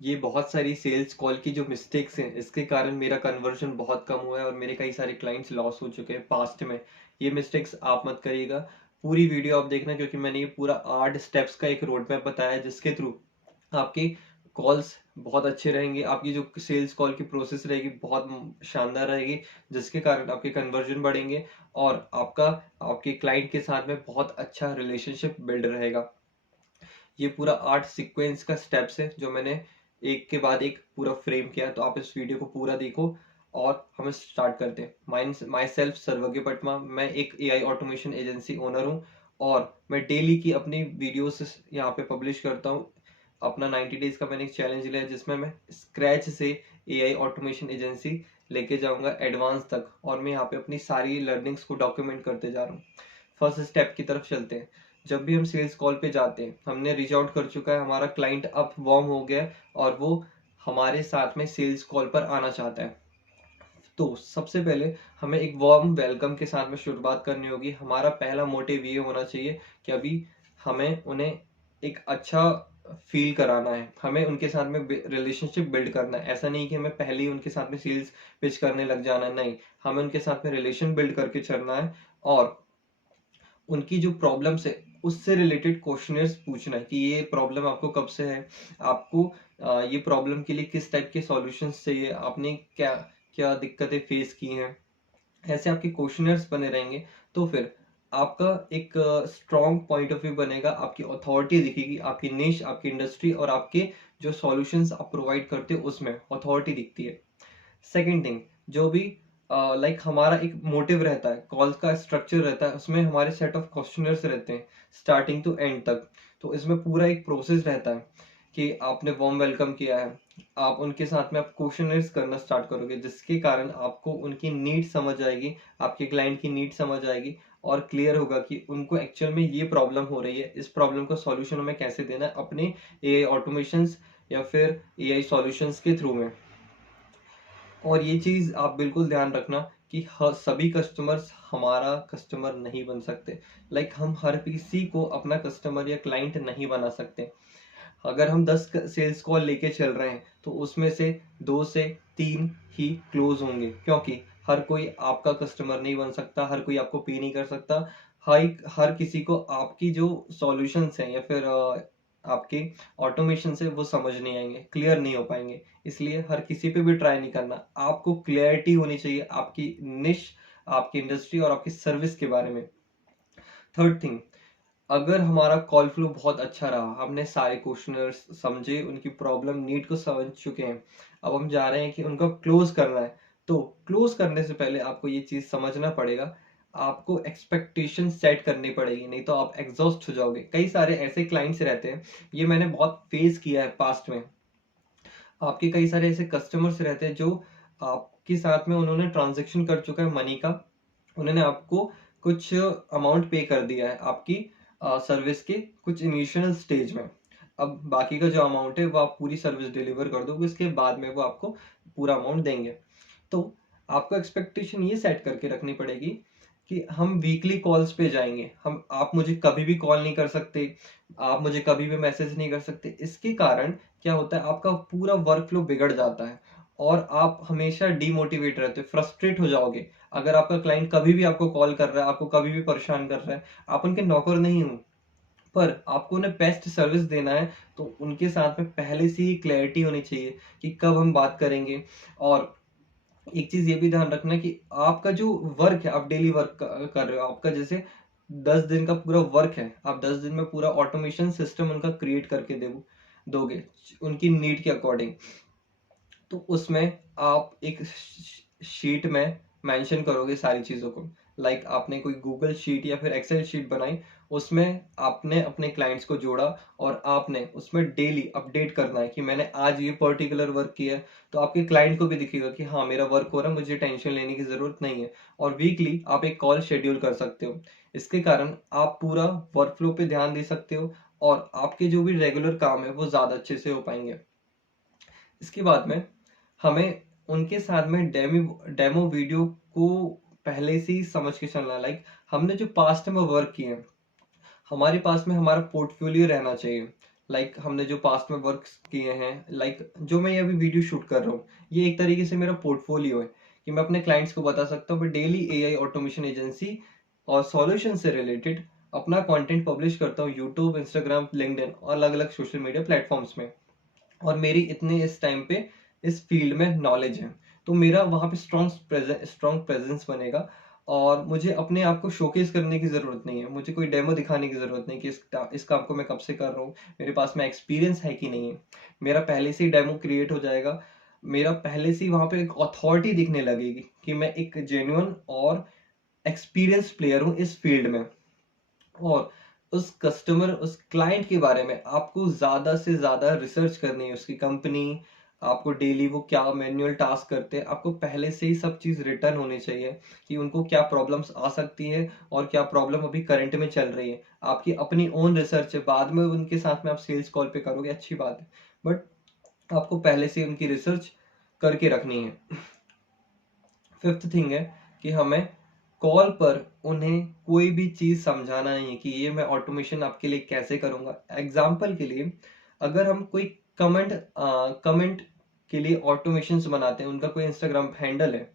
ये बहुत सारी सेल्स कॉल की जो मिस्टेक्स हैं इसके कारण मेरा कन्वर्जन बहुत कम हुआ है और मेरे कई सारे क्लाइंट्स लॉस हो चुके हैं पास्ट में। ये मिस्टेक्स आप मत करिएगा। पूरी वीडियो आप देखना, क्योंकि मैंने ये पूरा 8 स्टेप्स का एक रोड मैप बताया है जिसके थ्रू आपकी कॉल्स बहुत अच्छे रहेंगे, आपकी जो सेल्स कॉल की प्रोसेस रहेगी बहुत शानदार रहेगी, जिसके कारण आपके कन्वर्जन बढ़ेंगे और आपका आपके क्लाइंट के साथ में बहुत अच्छा रिलेशनशिप बिल्ड रहेगा। ये पूरा 8 सीक्वेंस का स्टेप्स है जो मैंने एक के बाद एक पूरा फ्रेम किया, तो आप इस वीडियो को पूरा देखो और हम स्टार्ट करते हैं। माई सेल्फ सर्वज्ञ पटमा, मैं एक एआई ऑटोमेशन एजेंसी ओनर हूँ और मैं डेली की अपनी वीडियोस यहाँ पे पब्लिश करता हूँ। अपना 90 डेज का मैंने एक चैलेंज लिया है जिसमें मैं स्क्रैच से एआई ऑटोमेशन एजेंसी लेके जाऊंगा एडवांस तक, और मैं यहाँ पे अपनी सारी लर्निंग्स को डॉक्यूमेंट करते जा रहा हूँ। फर्स्ट स्टेप की तरफ चलते हैं। जब भी हम सेल्स कॉल पे जाते हैं, हमने रीच आउट कर चुका है, हमारा क्लाइंट अब वार्म हो गया है और वो हमारे साथ में सेल्स कॉल पर आना चाहता है, तो सबसे पहले हमें एक वार्म वेलकम के साथ में शुरुआत करनी होगी। हमारा पहला मोटिव ये होना चाहिए कि अभी हमें उन्हें एक अच्छा फील कराना है, हमें उनके साथ में रिलेशनशिप बिल्ड करना है। ऐसा नहीं कि हमें पहले ही उनके साथ में सेल्स पिच करने लग जाना है, नहीं, हमें उनके साथ में रिलेशन बिल्ड करके चलना है और उनकी जो प्रॉब्लम्स है उससे रिलेटेड क्वेश्चनर्स पूछना है कि ये प्रॉब्लम आपको कब से है, आपको ये प्रॉब्लम के लिए किस टाइप के सॉल्यूशंस चाहिए, आपने क्या क्या दिक्कतें फेस की हैं। ऐसे आपके क्वेश्चनर्स बने रहेंगे तो फिर आपका एक स्ट्रॉन्ग पॉइंट ऑफ व्यू बनेगा, आपकी अथॉरिटी दिखेगी, आपकी निश, आपकी इंडस्ट्री और आपके जो सॉल्यूशंस आप प्रोवाइड करते हो उसमें अथॉरिटी दिखती है। सेकेंड थिंग, जो भी लाइक हमारा एक मोटिव रहता है, कॉल का स्ट्रक्चर रहता है, उसमें हमारे सेट ऑफ क्वेश्चनर्स रहते हैं स्टार्टिंग टू एंड तक। तो इसमें पूरा एक प्रोसेस रहता है कि आपने वार्म वेलकम किया है, आप उनके साथ में आप क्वेश्चनर्स करना स्टार्ट करोगे जिसके कारण आपको उनकी नीड समझ आएगी, आपके क्लाइंट की नीड समझ आएगी और क्लियर होगा कि उनको एक्चुअल में ये प्रॉब्लम हो रही है, इस प्रॉब्लम का सॉल्यूशन हमें कैसे देना है अपने एआई ऑटोमेशंस या फिर एआई सॉल्यूशंस के थ्रू में। और ये चीज आप बिल्कुल ध्यान रखना कि सभी कस्टमर्स हमारा कस्टमर नहीं बन सकते। लाइक हम हर किसी को अपना कस्टमर या क्लाइंट नहीं बना सकते। अगर हम 10 सेल्स कॉल लेके चल रहे हैं तो उसमें से 2 से 3 ही क्लोज होंगे, क्योंकि हर कोई आपका कस्टमर नहीं बन सकता, हर कोई आपको पे नहीं कर सकता। हर किसी को आपकी जो सॉल्यूशंस हैं या फिर आपके ऑटोमेशन से वो समझ नहीं आएंगे, क्लियर नहीं हो पाएंगे। इसलिए हर किसी पे भी ट्राई नहीं करना, आपको क्लियरिटी होनी चाहिए आपकी निश, आपकी इंडस्ट्री और आपकी सर्विस के बारे में। थर्ड थिंग, अगर हमारा कॉल फ्लो बहुत अच्छा रहा, हमने सारे क्वेश्चनर्स समझे, उनकी प्रॉब्लम नीड को समझ चुके हैं, अब हम जा रहे हैं कि उनको क्लोज करना है, तो क्लोज करने से पहले आपको ये चीज समझना पड़ेगा, आपको एक्सपेक्टेशन सेट करनी पड़ेगी, नहीं तो आप एग्जॉस्ट हो जाओगे। कई सारे ऐसे क्लाइंट्स रहते हैं, ये मैंने बहुत फेस किया है पास्ट में। आपके कई सारे ऐसे कस्टमर्स रहते हैं जो आपके साथ में उन्होंने ट्रांजेक्शन कर चुका है मनी का, उन्होंने आपको कुछ अमाउंट पे कर दिया है आपकी सर्विस के कुछ इनिशियल स्टेज में। अब बाकी का जो अमाउंट है वो आप पूरी सर्विस डिलीवर कर दोगे, उसके बाद में वो आपको पूरा अमाउंट देंगे। तो आपको एक्सपेक्टेशन ये सेट करके रखनी पड़ेगी कि हम वीकली कॉल्स पे जाएंगे, हम आप मुझे कभी भी कॉल नहीं कर सकते, आप मुझे कभी भी मैसेज नहीं कर सकते। इसके कारण क्या होता है, आपका पूरा वर्क फ्लो बिगड़ जाता है और आप हमेशा डीमोटिवेट रहते हो, फ्रस्ट्रेट हो जाओगे। अगर आपका क्लाइंट कभी भी आपको कॉल कर रहा है, आपको कभी भी परेशान कर रहा है, आप उनके नौकर नहीं हो, पर आपको उन्हें बेस्ट सर्विस देना है, तो उनके साथ में पहले से ही क्लैरिटी होनी चाहिए कि कब हम बात करेंगे। और एक चीज ये भी ध्यान रखना कि आपका जो वर्क है, आप डेली वर्क कर रहे हो, आपका जैसे 10 दिन का पूरा वर्क है, आप 10 दिन में पूरा ऑटोमेशन सिस्टम उनका क्रिएट करके दोगे उनकी नीड के अकॉर्डिंग। तो उसमें आप एक शीट में मेंशन करोगे सारी चीज़ों को। लाइक आपने कोई गूगल शीट या फिर एक्सेल शीट बनाई, उसमें आपने अपने क्लाइंट्स को जोड़ा और आपने उसमें डेली अपडेट करना है कि मैंने आज ये पर्टिकुलर वर्क किया है, तो आपके क्लाइंट को भी दिखेगा कि हाँ मेरा वर्क हो रहा है, मुझे टेंशन लेने की ज़रूरत नहीं है। और वीकली आप एक कॉल शेड्यूल कर सकते हो, इसके कारण आप पूरा वर्क फ्लो पे ध्यान दे सकते हो और आपके जो भी रेगुलर काम है वो ज़्यादा अच्छे से हो पाएंगे। इसके बाद में हमें उनके साथ में डेमो डेमो वीडियो को पहले से ही समझ के चलना। लाइक हमने जो पास्ट में वर्क किए हैं, हमारे पास में हमारा पोर्टफोलियो रहना चाहिए। लाइक हमने जो पास्ट में वर्क किए हैं, लाइक जो मैं ये अभी वीडियो शूट कर रहा हूँ, ये एक तरीके से मेरा पोर्टफोलियो है कि मैं अपने क्लाइंट्स को बता सकता हूँ मैं डेली एआई ऑटोमेशन एजेंसी और सॉल्यूशन से रिलेटेड अपना कंटेंट पब्लिश करता हूँ यूट्यूब, इंस्टाग्राम, लिंक्डइन और अलग अलग सोशल मीडिया प्लेटफॉर्म्स में। और मेरी इतने इस टाइम पे इस फील्ड में नॉलेज है, तो मेरा वहाँ पे स्ट्रॉन्ग प्रेजेंस बनेगा। और मुझे अपने आप को शोकेस करने की ज़रूरत नहीं है, मुझे कोई डेमो दिखाने की ज़रूरत नहीं कि इस काम को मैं कब से कर रहा हूँ, मेरे पास में एक्सपीरियंस है कि नहीं है। मेरा पहले से ही डेमो क्रिएट हो जाएगा, मेरा पहले से ही वहाँ पे एक अथॉरिटी दिखने लगेगी कि मैं एक जेन्युइन और एक्सपीरियंस प्लेयर हूँ इस फील्ड में। और उस क्लाइंट के बारे में आपको ज्यादा से ज्यादा रिसर्च करनी है, उसकी कंपनी, आपको डेली वो क्या मैनुअल टास्क करते हैं, आपको पहले से ही सब चीज रिटर्न होनी चाहिए कि उनको क्या प्रॉब्लम्स आ सकती है और क्या प्रॉब्लम अभी करंट में चल रही है। आपकी अपनी ओन रिसर्च है, बाद में उनके साथ में आप सेल्स कॉल पे करोगे, अच्छी बात है, बट आपको पहले से उनकी रिसर्च करके रखनी है। फिफ्थ थिंग है कि हमें कॉल पर उन्हें कोई भी चीज समझाना नहीं है कि ये मैं ऑटोमेशन आपके लिए कैसे करूंगा। एग्जाम्पल के लिए, अगर हम कोई कमेंट के लिए ऑटोमेशन बनाते हैं, उनका कोई इंस्टाग्राम हैंडल है,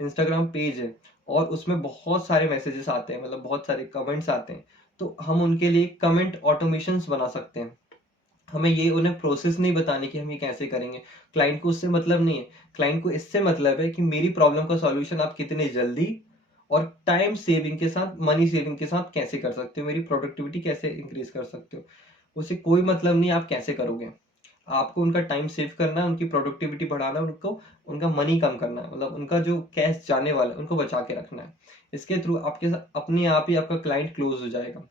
इंस्टाग्राम पेज है, और उसमें बहुत सारे मैसेजेस आते हैं, मतलब बहुत सारे कमेंट्स आते हैं, तो हम उनके लिए कमेंट ऑटोमेशन बना सकते हैं। हमें ये उन्हें प्रोसेस नहीं बतानी कि हम ये कैसे करेंगे, क्लाइंट को उससे मतलब नहीं है। क्लाइंट को इससे मतलब है कि मेरी प्रॉब्लम का सॉल्यूशन आप कितने जल्दी और टाइम सेविंग के साथ, मनी सेविंग के साथ कैसे कर सकते हो, मेरी प्रोडक्टिविटी कैसे इंक्रीज कर सकते हो। उसे कोई मतलब नहीं आप कैसे करोगे, आपको उनका टाइम सेव करना है, उनकी प्रोडक्टिविटी बढ़ाना है, उनको उनका मनी कम करना है, मतलब उनका जो कैश जाने वाला है उनको बचा के रखना है। इसके थ्रू आपके साथ अपने आप ही आपका क्लाइंट क्लोज हो जाएगा।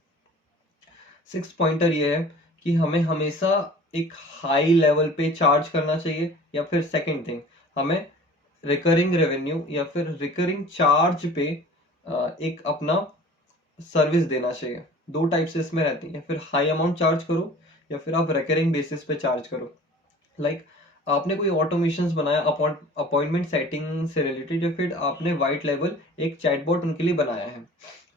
सिक्स पॉइंटर ये है कि हमें हमेशा एक हाई लेवल पे चार्ज करना चाहिए, या फिर सेकंड थिंग, हमें रिकरिंग रेवेन्यू या फिर रिकरिंग चार्ज पे एक अपना सर्विस देना चाहिए। दो टाइप से इसमें रहती है, फिर हाई अमाउंट चार्ज करो या फिर आप रिकरिंग बेसिस पे चार्ज करो। लाइक आपने कोई ऑटोमेशन बनाया अपॉइंटमेंट सेटिंग से रिलेटेड, या फिर आपने वाइट लेवल एक चैटबॉट उनके लिए बनाया है,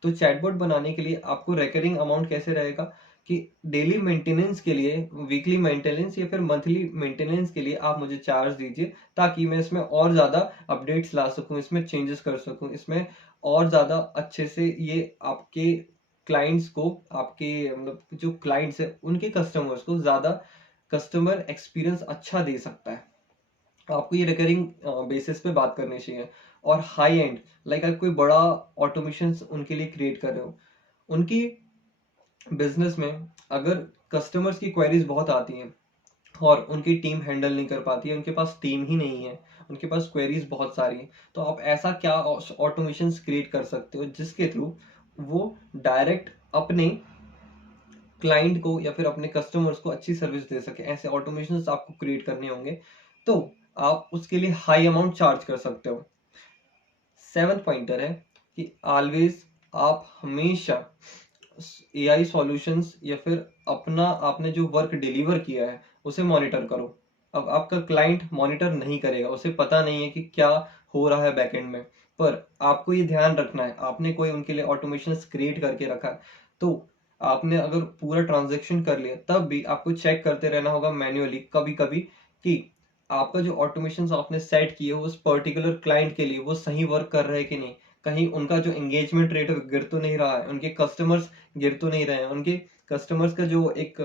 तो चैटबॉट बनाने के लिए आपको रेकरिंग अमाउंट कैसे रहेगा कि डेली मेंटेनेंस के लिए, वीकली मेंटेनेंस या फिर मंथली मेंटेनेंस के लिए आप मुझे चार्ज दीजिए, ताकि मैं इसमें और ज्यादा अपडेट्स ला सकूं, इसमें चेंजेस कर सकूं, इसमें और ज्यादा अच्छे से ये आपके क्लाइंट्स को, आपके मतलब जो क्लाइंट्स है उनके कस्टमर्स को ज्यादा कस्टमर एक्सपीरियंस अच्छा दे सकता है। आपको ये रिकरिंग बेसिस पे बात करनी चाहिए। और हाई एंड, लाइक आप कोई बड़ा ऑटोमेशन उनके लिए क्रिएट कर रहे हो, उनकी बिजनेस में अगर कस्टमर्स की क्वेरीज बहुत आती हैं और उनकी टीम हैंडल नहीं कर पाती है, उनके पास टीम ही नहीं है, उनके पास क्वेरीज बहुत सारी हैं, तो आप ऐसा क्या ऑटोमेशन क्रिएट कर सकते हो जिसके थ्रू वो डायरेक्ट अपने क्लाइंट को या फिर अपने कस्टमर्स को अच्छी सर्विस दे सके। ऐसे ऑटोमेशन आपको क्रिएट करने होंगे, तो आप उसके लिए हाई अमाउंट चार्ज कर सकते हो। सेवंथ पॉइंटर है कि ऑलवेज आप हमेशा एआई सॉल्यूशंस या फिर अपना आपने जो वर्क डिलीवर किया है उसे मॉनिटर करो। अब आपका क्लाइंट मॉनिटर नहीं करेगा, उसे पता नहीं है कि क्या हो रहा है बैकएंड में, पर आपको ये ध्यान रखना है, आपने कोई उनके लिए ऑटोमेशन क्रिएट करके रखा है, तो आपने अगर पूरा ट्रांजेक्शन कर लिया तब भी आपको चेक करते रहना होगा मैन्युअली कभी कभी कि आपका जो ऑटोमेशन आपने सेट किए हो उस पर्टिकुलर क्लाइंट के लिए वो सही वर्क कर रहे हैं कि नहीं, कहीं उनका जो एंगेजमेंट रेट गिर तो नहीं रहा है, उनके कस्टमर्स गिर तो नहीं रहे हैं, उनके कस्टमर्स का जो एक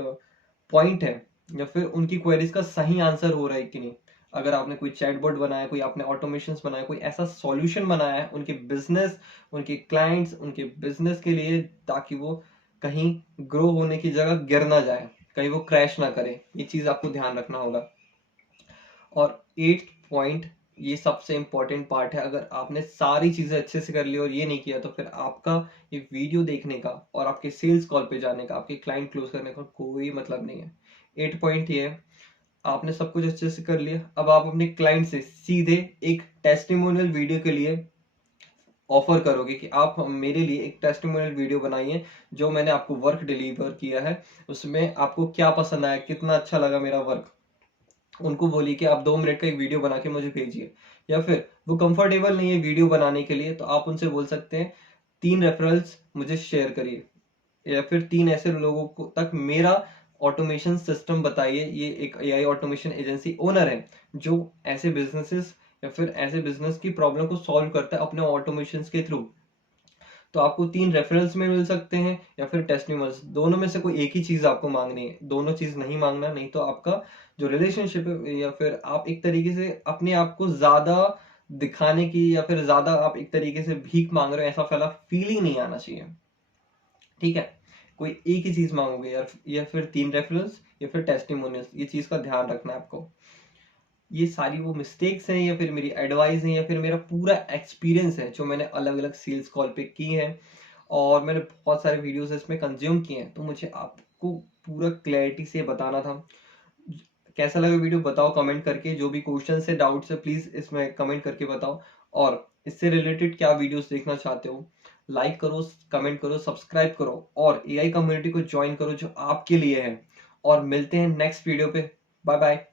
पॉइंट है या फिर उनकी क्वेरीज का सही आंसर हो रहा है कि नहीं। अगर आपने कोई चैटबॉट बनाया, कोई आपने ऑटोमेशन बनाया, कोई ऐसा सॉल्यूशन बनाया है उनके बिजनेस, उनके क्लाइंट्स, उनके बिजनेस के लिए, ताकि वो कहीं ग्रो होने की जगह गिर ना जाए, कहीं वो क्रैश ना करे, ये चीज आपको ध्यान रखना होगा। और एट्थ पॉइंट, ये सबसे इंपॉर्टेंट पार्ट है, अगर आपने सारी चीजें अच्छे से कर ली और ये नहीं किया तो फिर आपका ये वीडियो देखने का और आपके सेल्स कॉल पे जाने का, आपके क्लाइंट क्लोज करने का कोई मतलब नहीं है। एट पॉइंट ये है, आपने सब कुछ अच्छे से कर लिया, अब आप अपने क्लाइंट से सीधे एक टेस्टिमोनियल वीडियो के लिए ऑफर करोगे कि आप मेरे लिए एक टेस्टिमोनियल वीडियो बनाइए, जो मैंने आपको वर्क डिलीवर किया है उसमें आपको क्या पसंद आया, कितना अच्छा लगा मेरा वर्क। उनको बोलिए कि आप 2 मिनट का एक वीडियो बना के मुझे भेजिए। या फिर वो कंफर्टेबल नहीं है वीडियो बनाने के लिए, तो आप उनसे बोल सकते हैं 3 रेफरल्स मुझे शेयर करिए, या फिर 3 ऐसे लोगों को तक मेरा ऑटोमेशन सिस्टम बताइए। ये एक एआई ऑटोमेशन एजेंसी ओनर है जो ऐसे बिजनेसेस या फिर ऐसे बिजनेस की प्रॉब्लम को सॉल्व करता है अपने ऑटोमेशन के थ्रू। तो आपको 3 रेफरल्स में मिल सकते हैं या फिर टेस्टिमोनियल्स, दोनों में से कोई एक ही चीज आपको मांगनी है, दोनों चीज नहीं मांगना, नहीं तो आपका जो रिलेशनशिप है या फिर आप एक तरीके से अपने आप को ज्यादा दिखाने की या फिर ज्यादा आप एक तरीके से भीख मांग रहे हो ऐसा वाला फीलिंग नहीं आना चाहिए। ठीक है, कोई एक ही चीज मांगोगे यार, या फिर 3 रेफरल्स या फिर टेस्टिमोनियल्स, ये चीज का ध्यान रखना है आपको। ये सारी वो मिस्टेक्स हैं या फिर मेरी एडवाइस है या फिर मेरा पूरा एक्सपीरियंस है जो मैंने अलग अलग सेल्स कॉल पे की है, और मैंने बहुत सारे वीडियोस इसमें कंज्यूम किए हैं, तो मुझे आपको पूरा क्लैरिटी से बताना था। कैसा लगा वीडियो बताओ कमेंट करके, जो भी क्वेश्चन है डाउट्स है प्लीज इसमें कमेंट करके बताओ, और इससे रिलेटेड क्या वीडियोस देखना चाहते हो लाइक करो, कमेंट करो, सब्सक्राइब करो और एआई कम्युनिटी को ज्वाइन करो जो आपके लिए है। और मिलते हैं नेक्स्ट वीडियो पे। Bye bye.